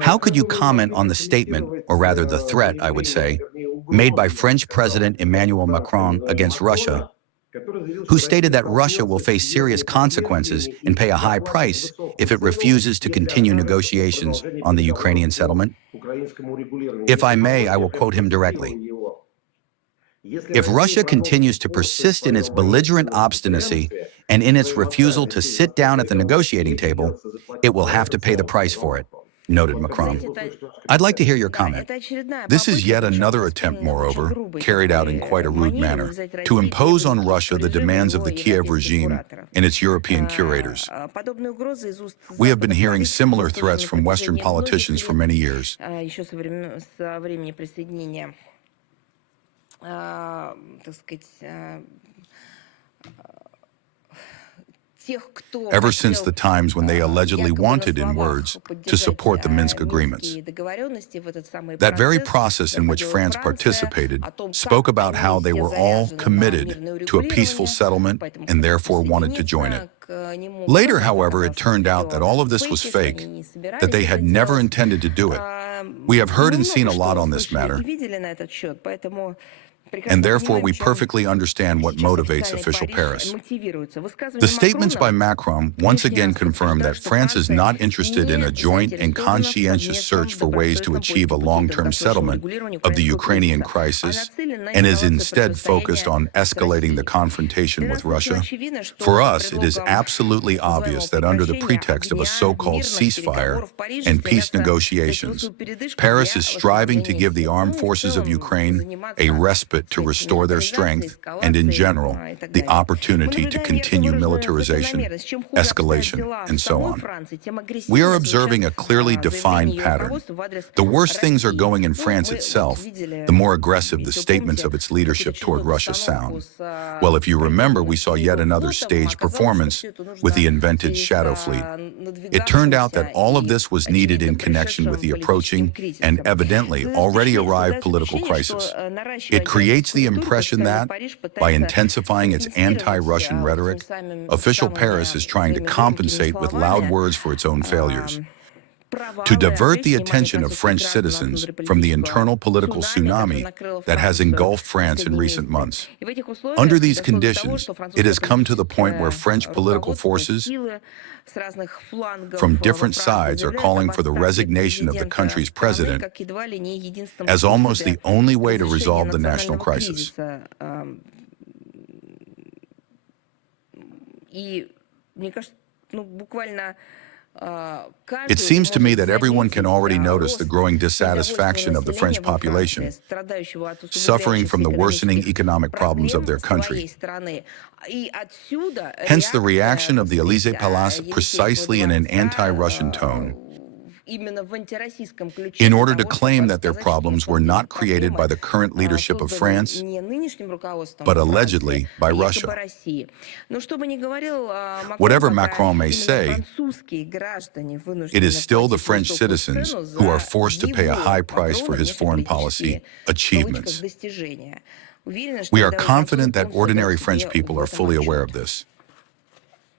How could you comment on the statement, or rather the threat, I would say, made by French President Emmanuel Macron against Russia, who stated that Russia will face serious consequences and pay a high price if it refuses to continue negotiations on the Ukrainian settlement? If I may, I will quote him directly. If Russia continues to persist in its belligerent obstinacy and in its refusal to sit down at the negotiating table, it will have to pay the price for it, noted Macron. I'd like to hear your comment. This is yet another attempt, moreover, carried out in quite a rude manner, to impose on Russia the demands of the Kiev regime and its European curators. We have been hearing similar threats from Western politicians for many years. Ever since the times when they allegedly wanted, in words, to support the Minsk agreements. That very process in which France participated spoke about how they were all committed to a peaceful settlement and therefore wanted to join it. Later, however, it turned out that all of this was fake, that they had never intended to do it. We have heard and seen a lot on this matter, and therefore we perfectly understand what motivates official Paris. The statements by Macron once again confirm that France is not interested in a joint and conscientious search for ways to achieve a long-term settlement of the Ukrainian crisis, and is instead focused on escalating the confrontation with Russia. For us, it is absolutely obvious that under the pretext of a so-called ceasefire and peace negotiations, Paris is striving to give the armed forces of Ukraine a respite to restore their strength and, in general, the opportunity to continue militarization, escalation, and so on. We are observing a clearly defined pattern. The worse things are going in France itself, the more aggressive the statements of its leadership toward Russia sound. Well, if you remember, we saw yet another staged performance with the invented shadow fleet. It turned out that all of this was needed in connection with the approaching and evidently already arrived political crisis. It creates the impression that, by intensifying its anti-Russian rhetoric, official Paris is trying to compensate with loud words for its own failures. To divert the attention of French citizens from the internal political tsunami that has engulfed France in recent months. Under these conditions, it has come to the point where French political forces from different sides are calling for the resignation of the country's president as almost the only way to resolve the national crisis. It seems to me that everyone can already notice the growing dissatisfaction of the French population, suffering from the worsening economic problems of their country. Hence the reaction of the Élysée Palace precisely in an anti-Russian tone, in order to claim that their problems were not created by the current leadership of France, but allegedly by Russia. Whatever Macron may say, it is still the French citizens who are forced to pay a high price for his foreign policy achievements. We are confident that ordinary French people are fully aware of this.